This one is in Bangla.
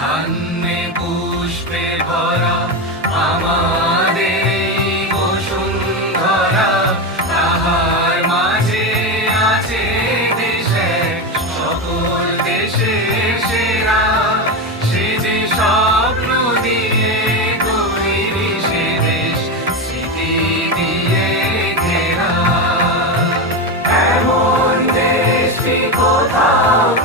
ধান্যে পুষ্পে ভরা আমাদের এই বসুন্ধরা, তাহার মাঝে আছে দেশে সকল দেশের সেরা। সে যে স্বপ্ন দিয়ে তৈরি সে দেশ, স্মৃতি দিয়ে ঘেরা। এমন দেশটি কোথাও